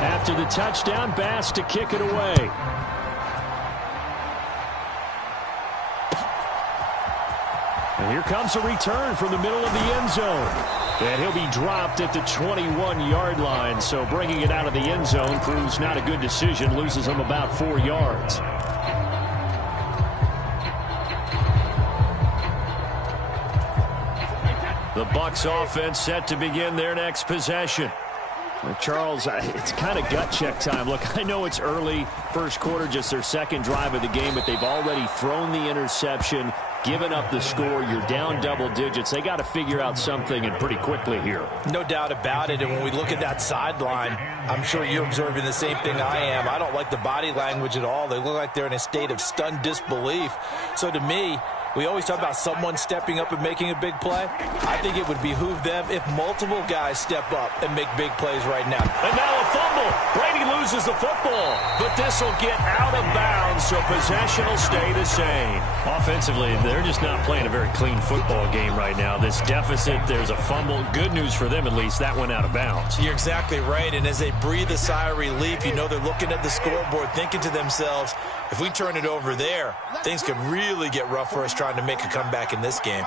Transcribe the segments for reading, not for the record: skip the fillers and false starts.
After the touchdown, Bass to kick it away. And here comes a return from the middle of the end zone. And he'll be dropped at the 21-yard line. So bringing it out of the end zone proves not a good decision. Loses him about 4 yards. The Bucs offense set to begin their next possession. Well, Charles, it's kind of gut check time. Look, I know it's early, first quarter, just their second drive of the game, but they've already thrown the interception, given up the score. You're down double digits. They got to figure out something, and pretty quickly here. No doubt about it. And when we look at that sideline, I'm sure you're observing the same thing I am. I don't like the body language at all. They look like they're in a state of stunned disbelief. So to me, we always talk about someone stepping up and making a big play. I think it would behoove them if multiple guys step up and make big plays right now. And now a fumble. Brady loses the football, but this will get out of bounds, so possession will stay the same. Offensively, they're just not playing a very clean football game right now. This deficit, there's a fumble. Good news for them, at least. That went out of bounds. You're exactly right, and as they breathe a sigh of relief, you know they're looking at the scoreboard, thinking to themselves, if we turn it over there, things could really get rough for us trying to make a comeback in this game.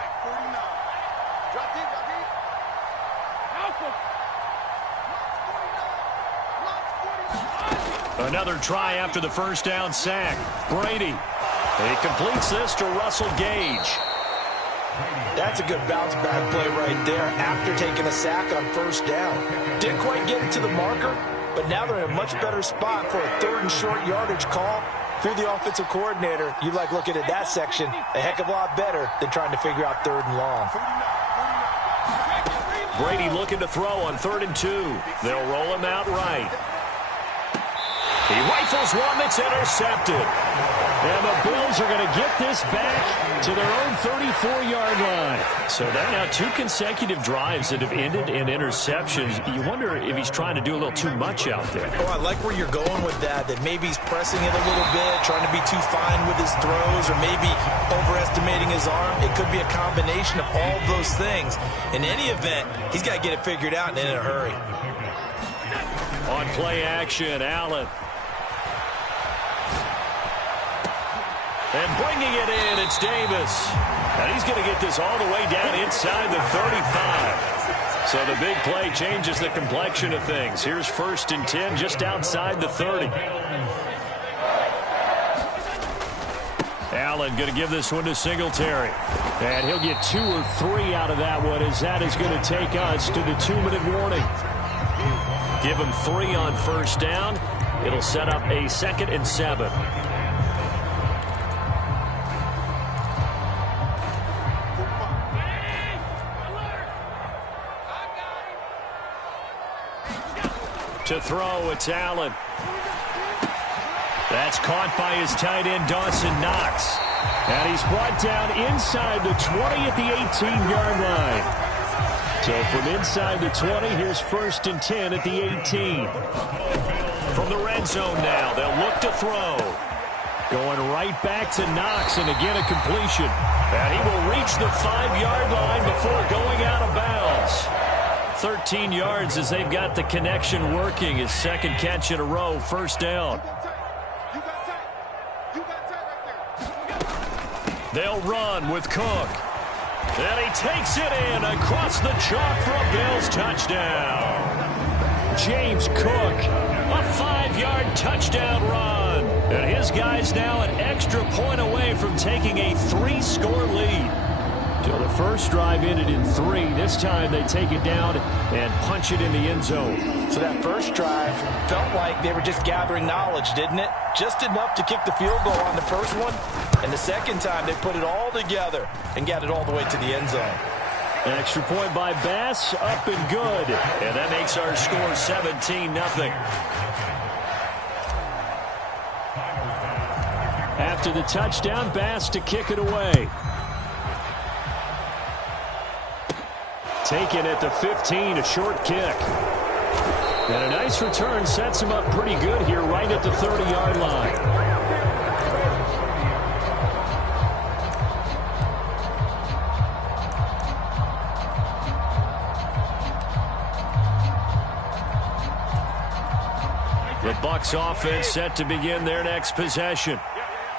Another try after the first down sack. Brady. He completes this to Russell Gage. That's a good bounce back play right there after taking a sack on first down. Didn't quite get it to the marker, but now they're in a much better spot for a third and short yardage call. If you're the offensive coordinator, you like looking at that section a heck of a lot better than trying to figure out third and long. Brady looking to throw on 3rd and 2. They'll roll him out right. He rifles one that's intercepted. And the Bills are going to get this back to their own 34-yard line. So that now 2 consecutive drives that have ended in interceptions. You wonder if he's trying to do a little too much out there. Oh, I like where you're going with that maybe he's pressing it a little bit, trying to be too fine with his throws, or maybe overestimating his arm. It could be a combination of all those things. In any event, he's got to get it figured out and in a hurry. On play action, Allen. And bringing it in, it's Davis. And he's going to get this all the way down inside the 35. So the big play changes the complexion of things. Here's 1st and 10 just outside the 30. Allen going to give this one to Singletary. And he'll get 2 or 3 out of that one, as that is going to take us to the 2-minute warning. Give him 3 on first down. It'll set up a 2nd and 7. To throw, it's Allen. That's caught by his tight end, Dawson Knox. And he's brought down inside the 20 at the 18-yard line. So from inside the 20, here's 1st and 10 at the 18. From the red zone now, they'll look to throw. Going right back to Knox, and again a completion. And he will reach the 5-yard line before going out of bounds. 13 yards as they've got the connection working. His 2nd catch in a row, 1st down. They'll run with Cook. And he takes it in across the chalk for a Bills touchdown. James Cook, a 5-yard touchdown run. And his guys now an extra point away from taking a 3-score lead. So the first drive ended in 3. This time they take it down and punch it in the end zone. So that first drive felt like they were just gathering knowledge, didn't it? Just enough to kick the field goal on the first one. And the second time they put it all together and got it all the way to the end zone. An extra point by Bass, up and good. And that makes our score 17-0. After the touchdown, Bass to kick it away. Taken at the 15, a short kick. And a nice return sets him up pretty good here right at the 30-yard line. The Bucs offense set to begin their next possession.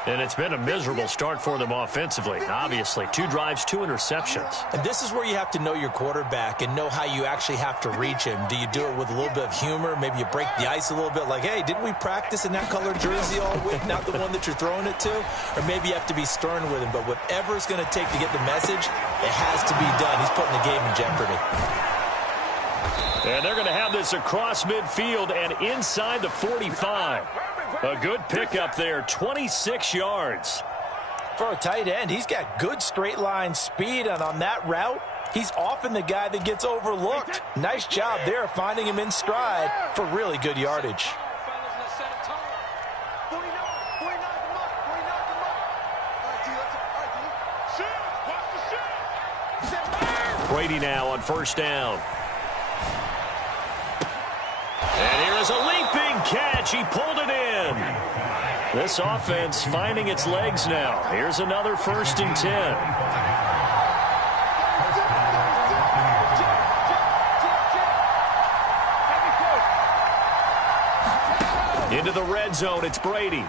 And it's been a miserable start for them offensively, obviously. 2 drives, 2 interceptions. And this is where you have to know your quarterback and know how you actually have to reach him. Do you do it with a little bit of humor? Maybe you break the ice a little bit like, hey, didn't we practice in that colored jersey all week, not the one that you're throwing it to? Or maybe you have to be stern with him. But whatever it's going to take to get the message, it has to be done. He's putting the game in jeopardy. And they're going to have this across midfield and inside the 45. A good pickup there, 26 yards. For a tight end, he's got good straight line speed, and on that route, he's often the guy that gets overlooked. Nice job there finding him in stride for really good yardage. Brady now on first down. And here is a leaping catch. He pulled it in. This offense finding its legs now. Here's another 1st and 10. Into the red zone, it's Brady.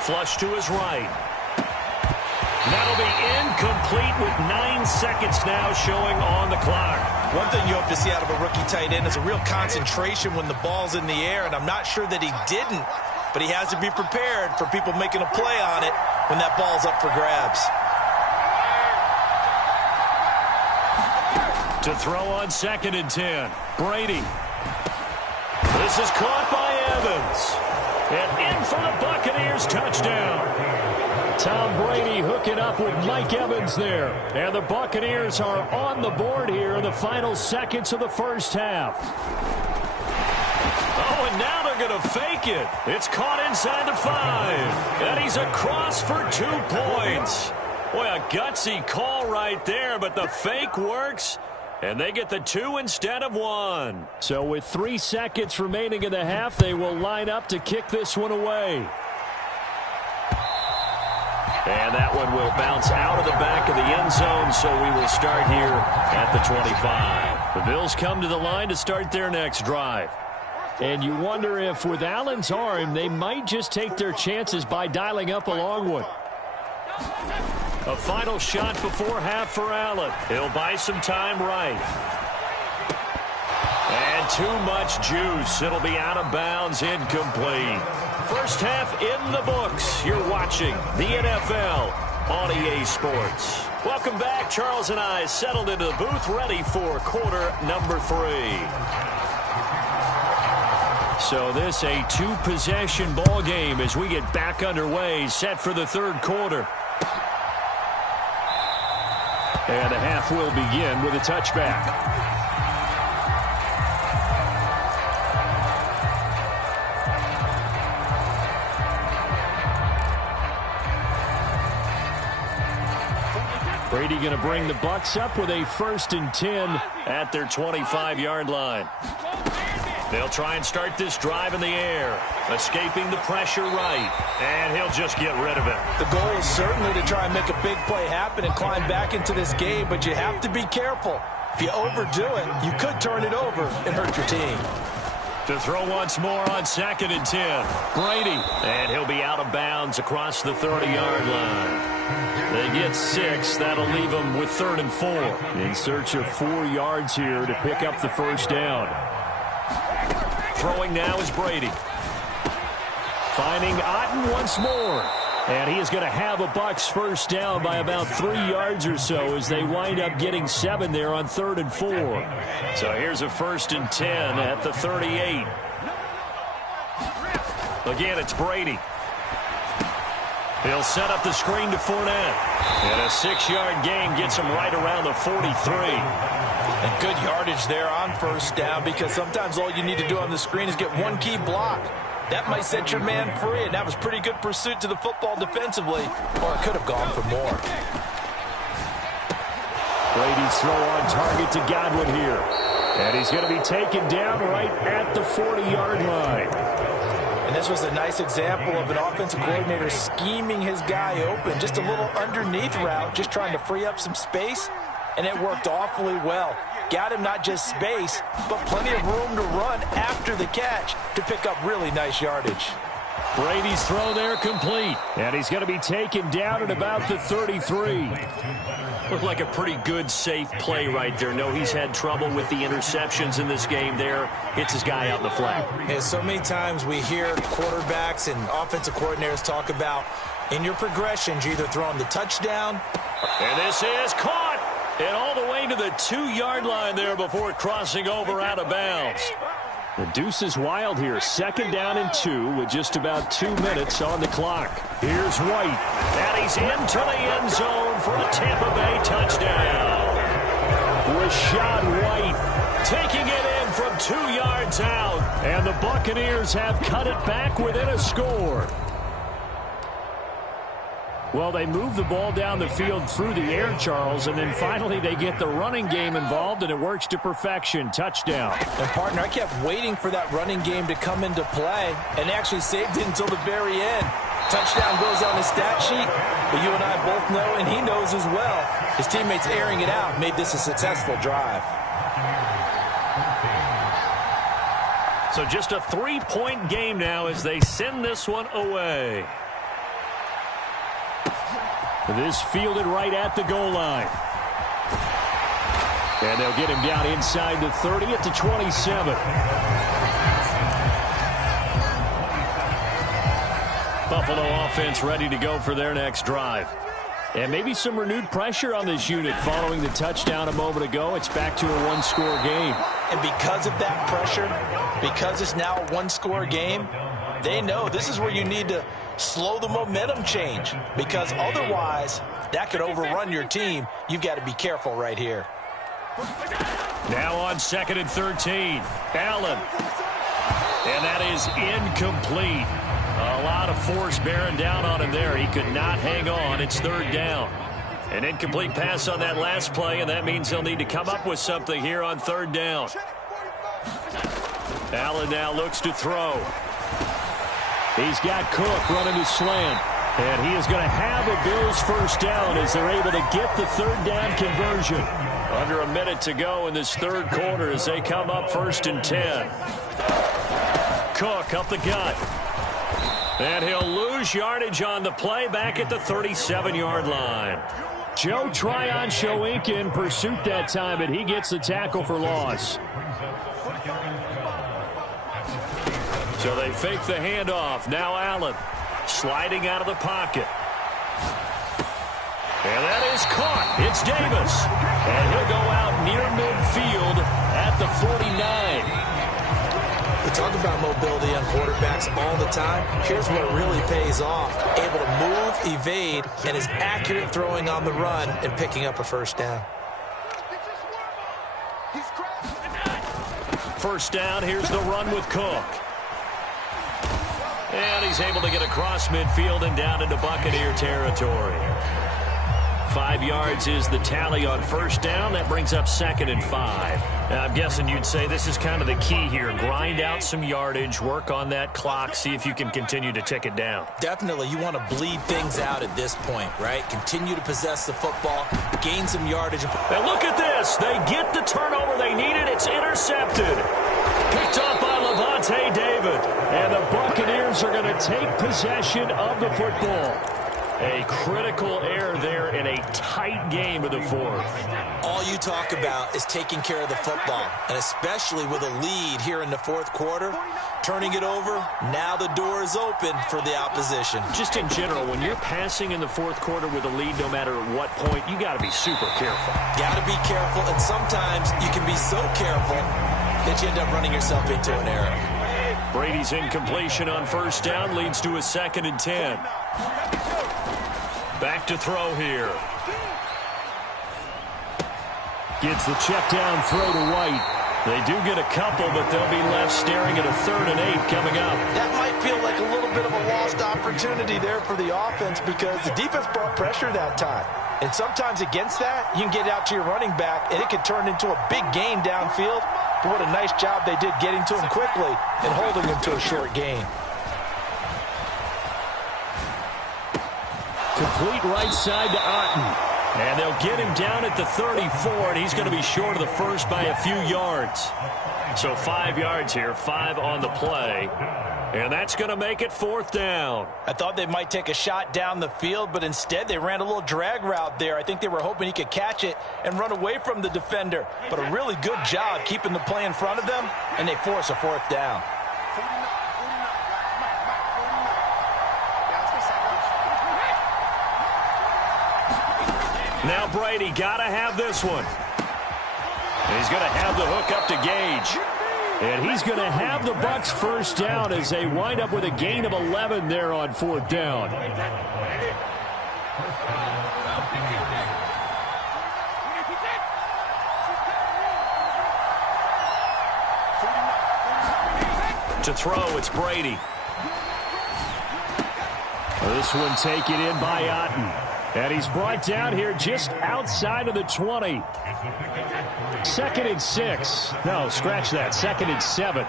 Flush to his right. That'll be incomplete with 9 seconds now showing on the clock. One thing you hope to see out of a rookie tight end is a real concentration when the ball's in the air, and I'm not sure that he didn't, but he has to be prepared for people making a play on it when that ball's up for grabs. To throw on 2nd and 10, Brady. This is caught by Evans. And in for the Buccaneers, touchdown. Tom Brady hooking up with Mike Evans there. And the Buccaneers are on the board here in the final seconds of the first half. Oh, and now they're going to fake it. It's caught inside the 5. And he's across for 2 points. Boy, a gutsy call right there, but the fake works. And they get the 2 instead of 1. So with 3 seconds remaining in the half, they will line up to kick this one away. And that one will bounce out of the back of the end zone, so we will start here at the 25. The Bills come to the line to start their next drive. And you wonder if with Allen's arm, they might just take their chances by dialing up a long one. A final shot before half for Allen. He'll buy some time right. And too much juice. It'll be out of bounds, incomplete. First half in the books. You're watching the NFL on EA Sports. Welcome back. Charles and I settled into the booth, ready for quarter number 3. So this a 2-possession ball game as we get back underway, set for the 3rd quarter. And the half will begin with a touchback. Brady going to bring the Bucs up with a 1st and 10 at their 25-yard line. They'll try and start this drive in the air, escaping the pressure right, and he'll just get rid of it. The goal is certainly to try and make a big play happen and climb back into this game, but you have to be careful. If you overdo it, you could turn it over and hurt your team. To throw once more on 2nd and 10. Brady, and he'll be out of bounds across the 30-yard line. They get 6. That'll leave them with 3rd and 4. In search of 4 yards here to pick up the first down. Throwing now is Brady. Finding Otten once more. And he is going to have a Bucs first down by about 3 yards or so as they wind up getting 7 there on 3rd and 4. So here's a 1st and 10 at the 38. Again, it's Brady. He'll set up the screen to Fournette. And a 6-yard gain gets him right around the 43. And good yardage there on first down, because sometimes all you need to do on the screen is get one key block. That might set your man free, and that was pretty good pursuit to the football defensively, or it could have gone for more. Brady's throw on target to Godwin here. And he's going to be taken down right at the 40-yard line. And this was a nice example of an offensive coordinator scheming his guy open. Just a little underneath route, just trying to free up some space, and it worked awfully well. got him not just space, but plenty of room to run after the catch to pick up really nice yardage. Brady's throw there complete. And he's going to be taken down at about the 33. Looked like a pretty good, safe play right there. No, he's had trouble with the interceptions in this game there. Hits his guy out in the flat. And so many times we hear quarterbacks and offensive coordinators talk about in your progressions, you're either throwing the touchdown. And this is caught. And all the way to the 2-yard line there before crossing over out of bounds. The deuce is wild here. 2nd down and 2 with just about 2 minutes on the clock. Here's White. And he's into the end zone for a Tampa Bay touchdown. Rachaad White taking it in from 2 yards out. And the Buccaneers have cut it back within a score. Well, they move the ball down the field through the air, Charles, and then finally they get the running game involved, and it works to perfection. Touchdown. And, partner, I kept waiting for that running game to come into play, and actually saved it until the very end. Touchdown goes on his stat sheet, but you and I both know, and he knows as well, his teammates airing it out made this a successful drive. So just a 3-point game now as they send this one away. This fielded right at the goal line. And they'll get him down inside the 30 at the 27. Buffalo offense ready to go for their next drive. And maybe some renewed pressure on this unit following the touchdown a moment ago. It's back to a 1-score game. And because of that pressure, because it's now a 1-score game, they know this is where you need to slow the momentum change, because otherwise that could overrun your team. You've got to be careful right here. Now on 2nd and 13, Allen. And that is incomplete. A lot of force bearing down on him there. He could not hang on. It's 3rd down. An incomplete pass on that last play, and that means they'll need to come up with something here on 3rd down. Allen now looks to throw. He's got Cook running to slant. And he is going to have a Bills 1st down as they're able to get the 3rd down conversion. Under a minute to go in this 3rd quarter as they come up 1st and 10. Cook up the gut. And he'll lose yardage on the play back at the 37-yard line. Joe Tryon-Shoyinka in pursuit that time, and he gets the tackle for loss. So they fake the handoff. Now Allen sliding out of the pocket. And that is caught. It's Davis. And he'll go out near midfield at the 49. We talk about mobility on quarterbacks all the time. Here's what really pays off. Able to move, evade, and is accurate throwing on the run and picking up a 1st down. 1st down, here's the run with Cook. And he's able to get across midfield and down into Buccaneer territory. 5 yards is the tally on 1st down. That brings up 2nd and 5. Now, I'm guessing you'd say this is kind of the key here. Grind out some yardage, work on that clock, see if you can continue to tick it down. Definitely. You want to bleed things out at this point, right? Continue to possess the football, gain some yardage. And look at this. They get the turnover they needed. It's intercepted. Picked up by Levante David. And the Buccaneers are going to take possession of the football. A critical error there in a tight game of the 4th. All you talk about is taking care of the football, and especially with a lead here in the 4th quarter, turning it over, now the door is open for the opposition. Just in general, when you're passing in the 4th quarter with a lead, no matter at what point, you got to be super careful. Got to be careful, and sometimes you can be so careful that you end up running yourself into an error. Brady's incompletion on 1st down leads to a 2nd and 10. Back to throw here. Gets the check down throw to White. They do get a couple, but they'll be left staring at a 3rd and 8 coming up. That might feel like a little bit of a lost opportunity there for the offense because the defense brought pressure that time. And sometimes against that, you can get out to your running back, and it could turn into a big gain downfield. But what a nice job they did getting to him quickly and holding him to a short gain. Complete right side to Otten. And they'll get him down at the 34, and he's going to be short of the first by a few yards. So 5 yards here, 5 on the play. And that's going to make it 4th down. I thought they might take a shot down the field, but instead they ran a little drag route there. I think they were hoping he could catch it and run away from the defender. But a really good job keeping the play in front of them, and they force a 4th down. Now Brady got to have this one. He's going to have the hook up to Gage. And he's going to have the Bucs first down as they wind up with a gain of 11 there on 4th down. To throw, it's Brady. This one taken in by Otten. And he's brought down here just outside of the 20. 2nd and 6. No, scratch that. 2nd and 7.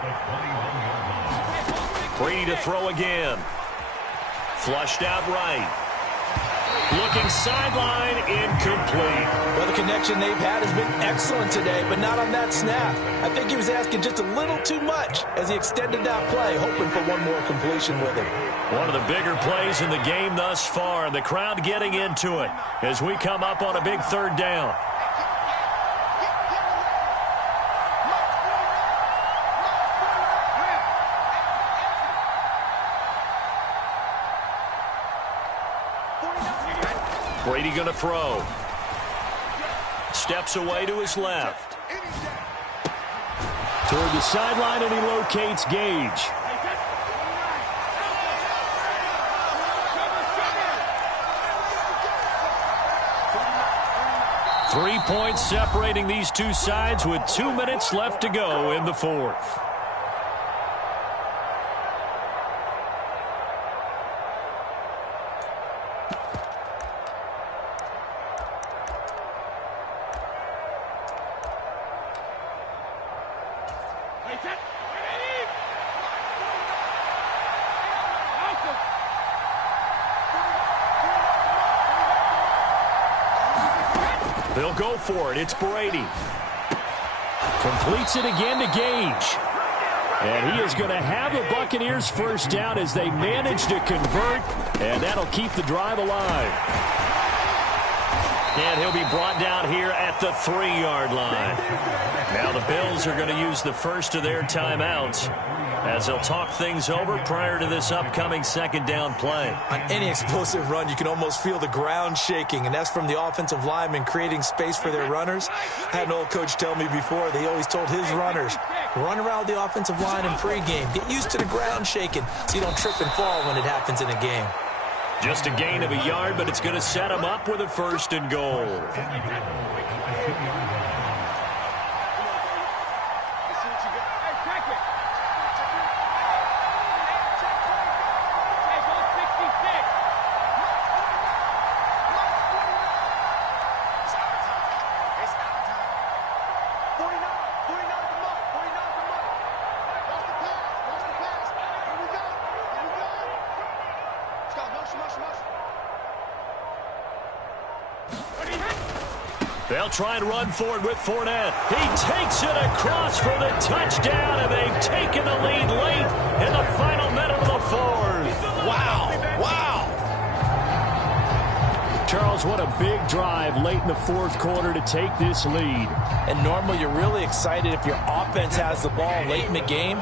Brady to throw again. Flushed out right. Looking sideline, incomplete. Well, the connection they've had has been excellent today, but not on that snap. I think he was asking just a little too much as he extended that play, hoping for one more completion with it. One of the bigger plays in the game thus far, and the crowd getting into it as we come up on a big 3rd down. Brady going to throw. Steps away to his left. Toward the sideline, and he locates Gage. Three points separating these two sides with 2 minutes left to go in the 4th. They'll go for it. It's Brady. Completes it again to Gage. And he is going to have the Buccaneers first down as they manage to convert. And that'll keep the drive alive. And he'll be brought down here at the 3-yard line. Now the Bills are going to use the first of their timeouts as they'll talk things over prior to this upcoming 2nd down play. On any explosive run, you can almost feel the ground shaking, and that's from the offensive linemen creating space for their runners. I had an old coach tell me before, they always told his runners, run around the offensive line in pregame. Get used to the ground shaking so you don't trip and fall when it happens in a game. Just a gain of a yard, but it's going to set him up with a 1st and goal. They'll try and run for it with Fournette. He takes it across for the touchdown, and they've taken the lead late in the final minute of the 4th. Wow. Wow. Charles, what a big drive late in the 4th quarter to take this lead. And normally you're really excited if your offense has the ball late in the game.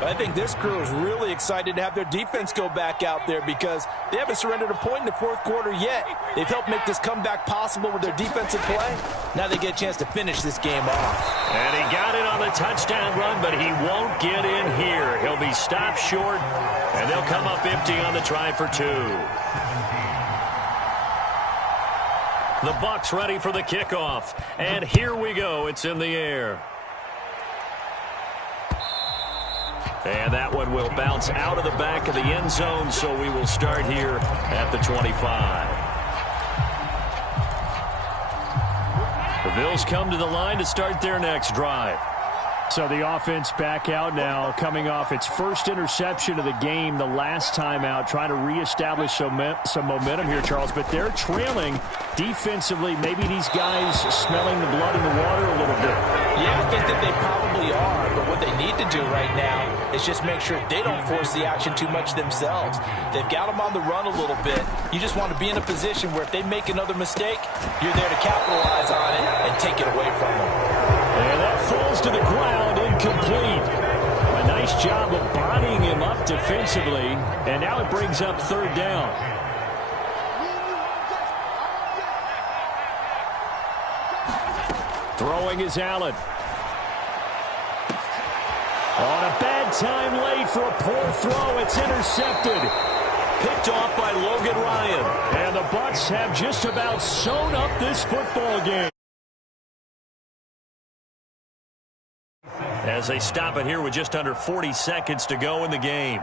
But I think this crew is really excited to have their defense go back out there because they haven't surrendered a point in the 4th quarter yet. They've helped make this comeback possible with their defensive play. Now they get a chance to finish this game off. And he got it on the touchdown run, but he won't get in here. He'll be stopped short, and they'll come up empty on the try for 2. The Bucs ready for the kickoff. And here we go. It's in the air. And that one will bounce out of the back of the end zone, so we will start here at the 25. The Bills come to the line to start their next drive. So the offense back out now, coming off its first interception of the game the last time out, trying to reestablish some momentum here, Charles. But they're trailing defensively. Maybe these guys smelling the blood in the water a little bit. Yeah, I think that they probably are. But what they need to do right now is just make sure they don't force the action too much themselves. They've got them on the run a little bit. You just want to be in a position where if they make another mistake, you're there to capitalize on it and take it away from them. And that falls to the ground, incomplete. A nice job of bodying him up defensively, and now it brings up third down. Throwing is Allen. On a bad time late for a poor throw. It's intercepted. Picked off by Logan Ryan. And the Bucs have just about sewn up this football game. As they stop it here with just under 40 seconds to go in the game.